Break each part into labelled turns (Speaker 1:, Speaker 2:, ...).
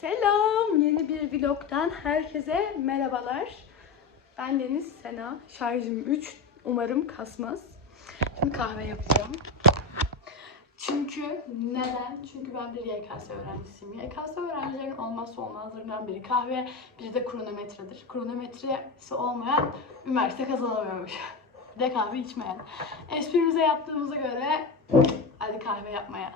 Speaker 1: Selam! Yeni bir vlogdan herkese merhabalar. Ben Deniz Sena. Şarjım 3. Umarım kasmaz. Şimdi kahve yapacağım. Çünkü neden? Çünkü ben bir YKS öğrencisiyim. YKS öğrencilerin olmazsa olmazlarından biri kahve, biri de kronometredir. Kronometresi olmayan üniversite kazanamıyormuş. De kahve içmeyen. Esprimize yaptığımıza göre hadi kahve yapmaya.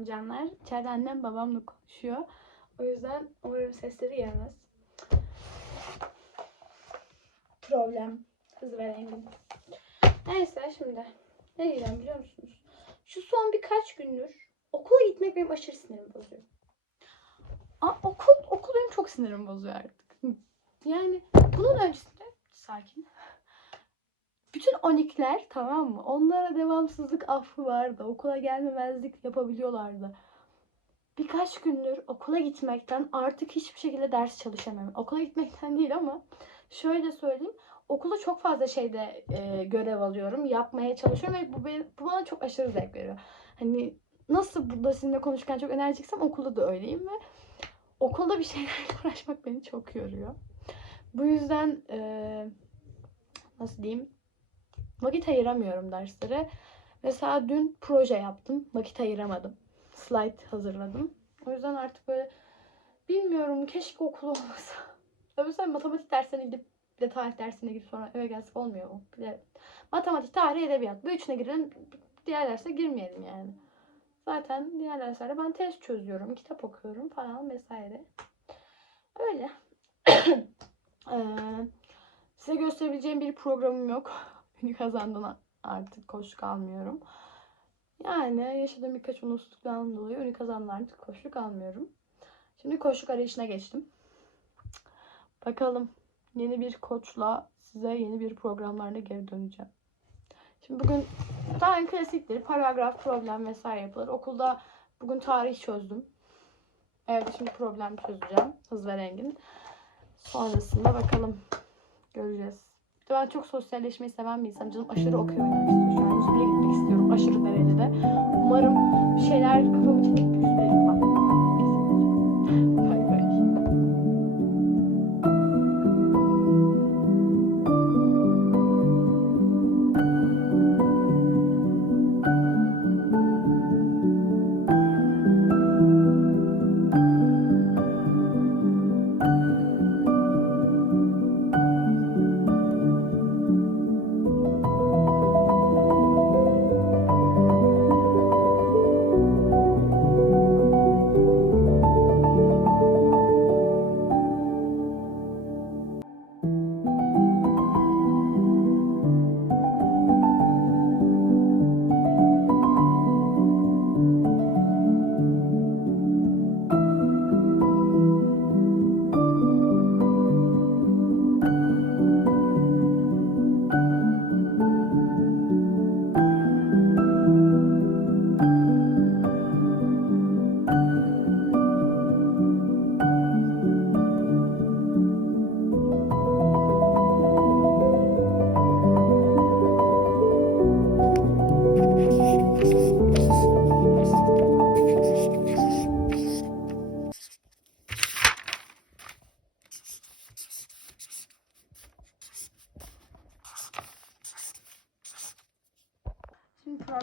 Speaker 1: Selam canlar. İçeride annem babamla konuşuyor. O yüzden umarım sesleri gelmez. Problem. Hız ve. Neyse şimdi. Ne diyeceğim biliyor musunuz? Şu son birkaç gündür okula gitmek benim aşırı sinirimi bozuyor. Aa, okul, okul benim çok sinirimi bozuyor artık. Yani bunun öncesinde sakin. Bütün onikler tamam mı? Onlara devamsızlık affı vardı. Okula gelmemezlik yapabiliyorlardı. Birkaç gündür okula gitmekten artık hiçbir şekilde ders çalışamıyorum. Okula gitmekten değil ama şöyle söyleyeyim. Okulda çok fazla şeyde e, görev alıyorum. Yapmaya çalışıyorum ve bu, bu bana çok aşırı zevk veriyor. Hani nasıl burada sizinle konuşurken çok enerjiksem okulda da öyleyim ve okulda bir şeylerle uğraşmak beni çok yoruyor. Bu yüzden e, nasıl diyeyim vakit ayıramıyorum derslere. Mesela dün proje yaptım. Vakit ayıramadım. Slide hazırladım. O yüzden artık böyle bilmiyorum keşke okul olmasa. Mesela matematik dersine gidip bir de tarih dersine gidip sonra eve gelsek olmuyor mu? Bir de matematik, tarih, edebiyat. Bu üçüne girelim. Diğer derse girmeyelim yani. Zaten diğer derslerde ben test çözüyorum, kitap okuyorum falan vesaire. Öyle. Eee, size gösterebileceğim bir programım yok. Ünlü kazandığına artık koşluk almıyorum. Yani yaşadığım birkaç unutukluktan dolayı ünlü kazandığına artık koşluk almıyorum. Şimdi koşluk arayışına geçtim. Bakalım yeni bir koçla size yeni bir programlarla geri döneceğim. Şimdi bugün daha klasikleri paragraf, problem vesaire yapılır. Okulda bugün tarih çözdüm. Evet şimdi problem çözeceğim. Hız ve rengin. Sonrasında bakalım göreceğiz. De ben çok sosyalleşmeyi seven bir insanım. Canım aşırı okey oynamak istiyor şu an. Gitmek istiyorum aşırı derecede. Umarım bir şeyler kafamı çekip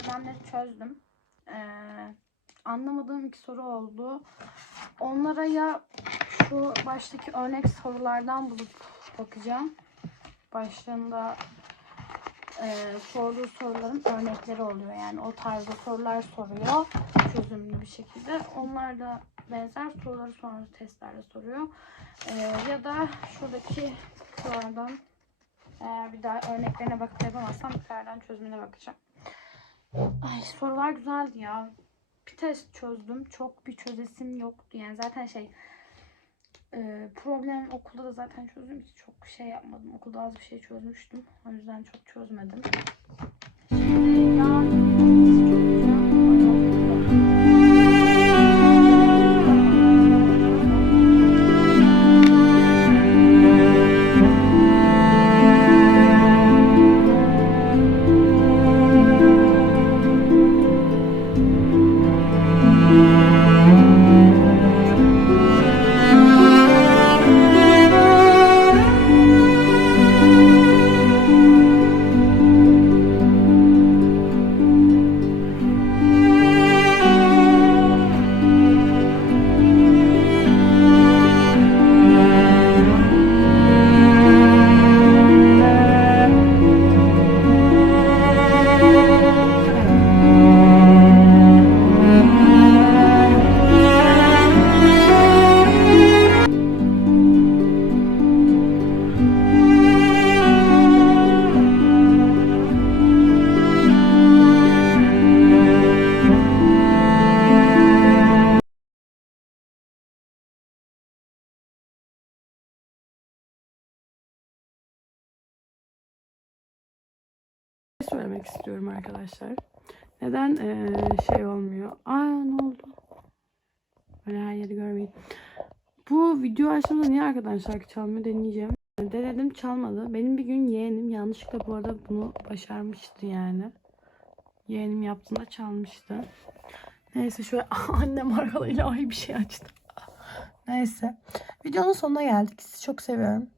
Speaker 1: problemleri çözdüm. Ee, anlamadığım iki soru oldu. Onlara ya şu baştaki örnek sorulardan bulup bakacağım. Başlığında e, sorduğu soruların örnekleri oluyor. Yani o tarzda sorular soruyor çözümlü bir şekilde. Onlar da benzer soruları sonra testlerde soruyor. E, ya da şuradaki sorulardan eğer bir daha örneklerine bakıp yapamazsam tekrardan çözümüne bakacağım. Ay sorular güzeldi ya. Bir test çözdüm. Çok bir çözesim yoktu. Yani zaten şey e, problem okulda da zaten çözdüğüm için çok şey yapmadım. Okulda az bir şey çözmüştüm. O yüzden çok çözmedim.
Speaker 2: Söylemek istiyorum arkadaşlar. Neden eee, şey olmuyor? Aa ne oldu? Böyle her yeri görmeyin. Bu video açtığımda niye arkadan şarkı çalmıyor deneyeceğim. Denedim çalmadı. Benim bir gün yeğenim yanlışlıkla bu arada bunu başarmıştı yani. Yeğenim yaptığında çalmıştı. Neyse şöyle annem arkada ilahi bir şey açtı. Neyse. Videonun sonuna geldik. Sizi çok seviyorum.